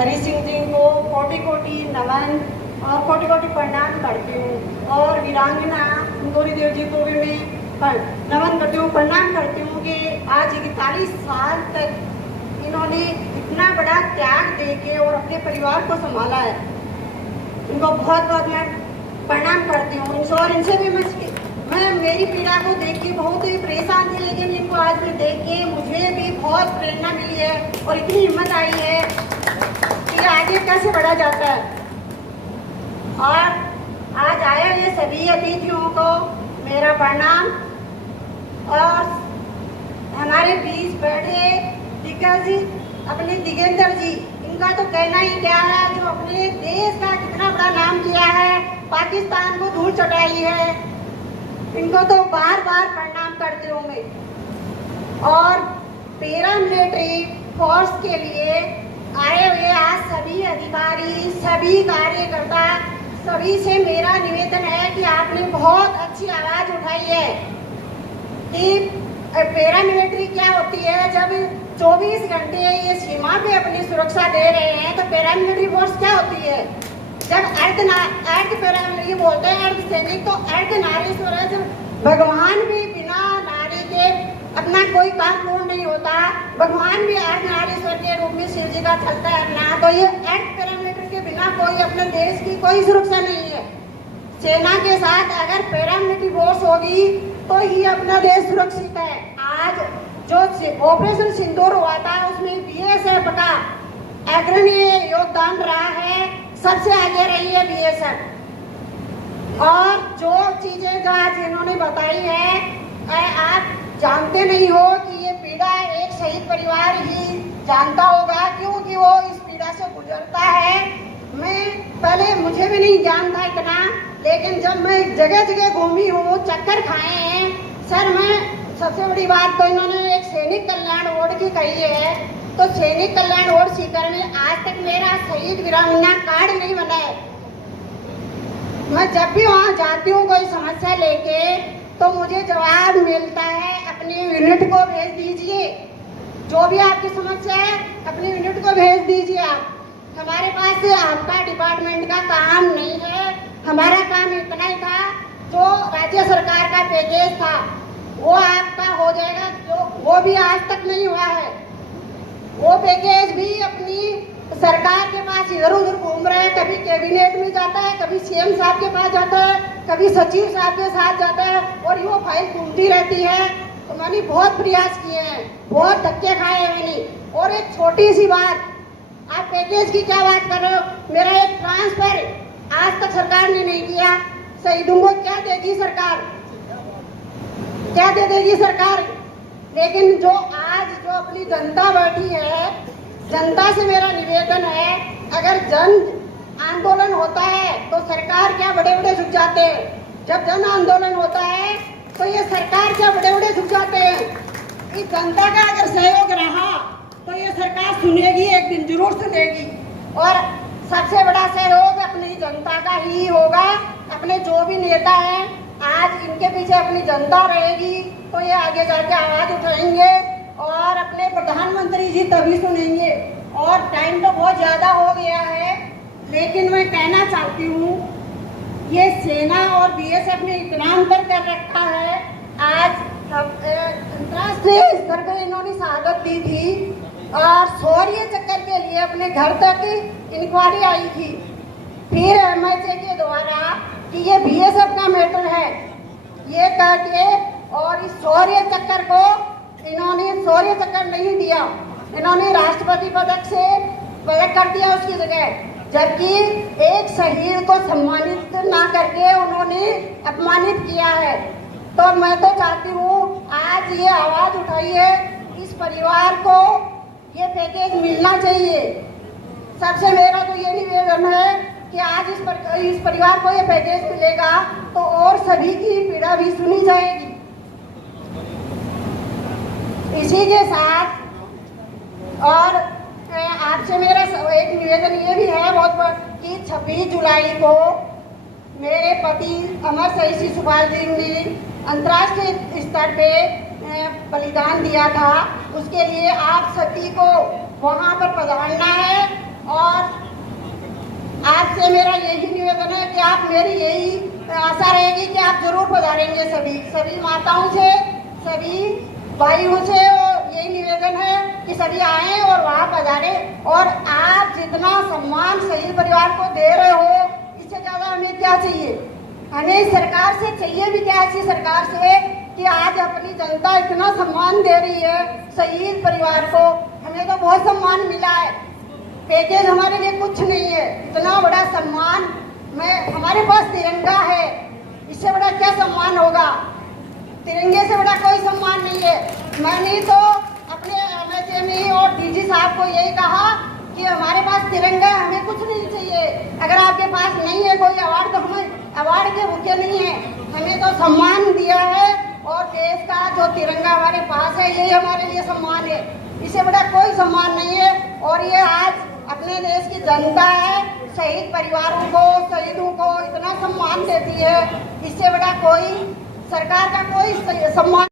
हरि सिंह जी को कोटि कोटि नमन और कोटि कोटि प्रणाम करती हूँ। और वीरांगना गौरी देव जी को भी मैं नमन करती हूँ, प्रणाम करती हूँ कि आज 41 साल तक इन्होंने इतना बड़ा त्याग देके और अपने परिवार को संभाला है। इनको बहुत बहुत मैं प्रणाम करती हूँ। और इनसे भी मैं मेरी पीड़ा को देख के बहुत ही परेशान थी, लेकिन इनको आज मैं देख के मुझे भी बहुत प्रेरणा मिली है और इतनी हिम्मत आई है कि आगे कैसे बढ़ा जाता है। और आज आए हुए सभी अतिथियों को मेरा प्रणाम। और हमारे बीच बैठे दिग्गज अपने दिगेंद्र जी, इनका तो कहना ही क्या है, जो अपने देश का कितना बड़ा नाम किया है, पाकिस्तान को धूल चटाई है, इनको तो बार बार प्रणाम करती हूँ मैं। और पैरामिलिट्री फोर्स के लिए आए हुए आज सभी अधिकारी, सभी कार्यकर्ता, सभी से मेरा निवेदन है कि आपने बहुत अच्छी आवाज उठाई है कि पैरामिलिट्री क्या होती है। जब 24 घंटे ये सीमा पे अपनी सुरक्षा दे रहे हैं तो पैरामिलिट्री फोर्स क्या होती है। जब अर्ध पैरामिलिट्री बोलते हैं अर्ध सैनिक, तो अर्ध नारीश्वर है। जब भगवान भी बिना नारी के अपना कोई काम पूर्ण नहीं होता, भगवान भी अर्ध नारीश्वर के रूप में शिव जी का चलता है अपना, तो ये अर्ध पैरामिलिट्री के बिना कोई अपने देश की कोई सुरक्षा नहीं है। सेना के साथ अगर पैरामिलिट्री फोर्स होगी तो ही अपना देश सुरक्षित है। आज जो ऑपरेशन सिंदूर हुआ था उसमें बीएसएफ का अग्रणी योगदान रहा है, सबसे आगे रही है बीएसएफ। और जो चीजें जो आज इन्होंने बताई है, आप जानते नहीं हो कि ये पीड़ा एक शहीद परिवार ही जानता होगा, क्योंकि वो इस पीड़ा से गुजरता है। मैं पहले मुझे भी नहीं जानता इतना, लेकिन जब मैं जगह जगह घूमी हूँ, चक्कर खाए हैं सर, मैं सबसे बड़ी बात तो इन्होंने एक सैनिक कल्याण बोर्ड की कही है, तो सैनिक कल्याण बोर्ड सीकर में आज तक मेरा शहीद वीरांगना कार्ड नहीं बना है। मैं जब भी वहाँ जाती हूँ कोई समस्या लेके, तो मुझे जवाब मिलता है अपनी यूनिट को भेज दीजिए, जो भी आपकी समस्या है अपनी यूनिट को भेज दीजिए। आप हमारे पास आपका डिपार्टमेंट का काम नहीं है, हमारा काम इतना ही था, जो राज्य सरकार का पैकेज था वो आपका हो जाएगा, जो वो भी आज तक नहीं हुआ है। वो पैकेज भी अपनी सरकार के पास इधर उधर घूम रहा है, कभी कैबिनेट में जाता है, कभी सीएम साहब के पास जाता है, कभी सचिव साहब के साथ जाता है, और वो फाइल घूमती रहती है। तो मैंने बहुत प्रयास किए हैं, बहुत धक्के खाए हैं मैंने। और एक छोटी सी बात, आप पैकेज की क्या बात कर रहे हो, मेरा एक ट्रांसफर आज तक सरकार ने नहीं किया। शहीदों को क्या देगी सरकार, क्या दे देगी सरकार। लेकिन जो आज जो अपनी जनता बैठी है, जनता से मेरा निवेदन है, अगर जन आंदोलन होता है तो सरकार क्या बड़े बड़े झुक जाते हैं, जब जन आंदोलन होता है तो ये सरकार क्या बड़े बड़े झुक जाते हैं। इस जनता का अगर सहयोग रहा तो ये सरकार सुनेगी, एक दिन जरूर सुनेगी। और सबसे बड़ा सहयोग अपनी जनता का ही होगा। अपने जो भी नेता हैं, आज इनके पीछे अपनी जनता रहेगी तो ये आगे जाके आवाज उठाएंगे और अपने प्रधानमंत्री जी तभी सुनेंगे। और टाइम तो बहुत ज्यादा हो गया है, लेकिन मैं कहना चाहती हूँ, ये सेना और बीएसएफ ने इतना अंतर कर रखा है। आज अंतर्राष्ट्रीय स्तर पर इन्होंने शहादत दी थी और शौर्य चक्कर के लिए अपने घर तक इंक्वायरी आई थी। फिर एमएचए के द्वारा कि ये बीएसएफ का मैटर है, ये करके और इस शौर्य चक्कर को इन्होंने शौर्य चक्कर नहीं दिया, इन्होंने राष्ट्रपति पदक से पदक कर दिया उसकी जगह। जबकि एक शहीद को सम्मानित ना करके उन्होंने अपमानित किया है। तो मैं तो चाहती हूँ आज ये आवाज उठाई है, इस परिवार को ये पैकेज मिलना चाहिए। सबसे मेरा तो ये निवेदन है कि आज इस परिवार को ये पैकेज मिलेगा तो और सभी की पीड़ा भी सुनी जाएगी। इसी के साथ और आपसे मेरा एक निवेदन ये भी है बहुत कि 26 जुलाई को मेरे पति अमर शहीद शिशुपाल जी ने अंतर्राष्ट्रीय स्तर पे बलिदान दिया था। उसके लिए आप सभी को वहाँ पर पधारना है और से मेरा यही निवेदन है कि आप मेरी यही आशा रहेगी कि आप जरूर पधारेंगे। सभी माताओं से, सभी भाइयों से यही निवेदन है कि सभी आए और वहाँ पधारे। और आप जितना सम्मान शहीद परिवार को दे रहे हो, इससे ज्यादा हमें क्या चाहिए? हमें सरकार से चाहिए भी क्या? ऐसी सरकार से कि आज अपनी जनता इतना सम्मान दे रही है शहीद परिवार को। हमें तो बहुत सम्मान मिला है, पैकेज हमारे लिए कुछ नहीं है। इतना बड़ा सम्मान हमारे पास तिरंगा है, इससे बड़ा क्या सम्मान होगा? तिरंगे से बड़ा कोई सम्मान नहीं है। मैंने तो अपने MHME और DG साहब को यही कहा कि हमारे पास तिरंगा है, हमें कुछ नहीं चाहिए। अगर आपके पास नहीं है कोई अवार्ड तो हमें अवार्ड के भूखे नहीं है, हमें तो सम्मान दिया है। और देश का जो तिरंगा हमारे पास है यही हमारे लिए सम्मान है, इससे बड़ा कोई सम्मान नहीं है। और ये आज अपने देश की जनता है शहीद परिवारों को, शहीदों को इतना सम्मान देती है, इससे बड़ा कोई सरकार का कोई सम्मान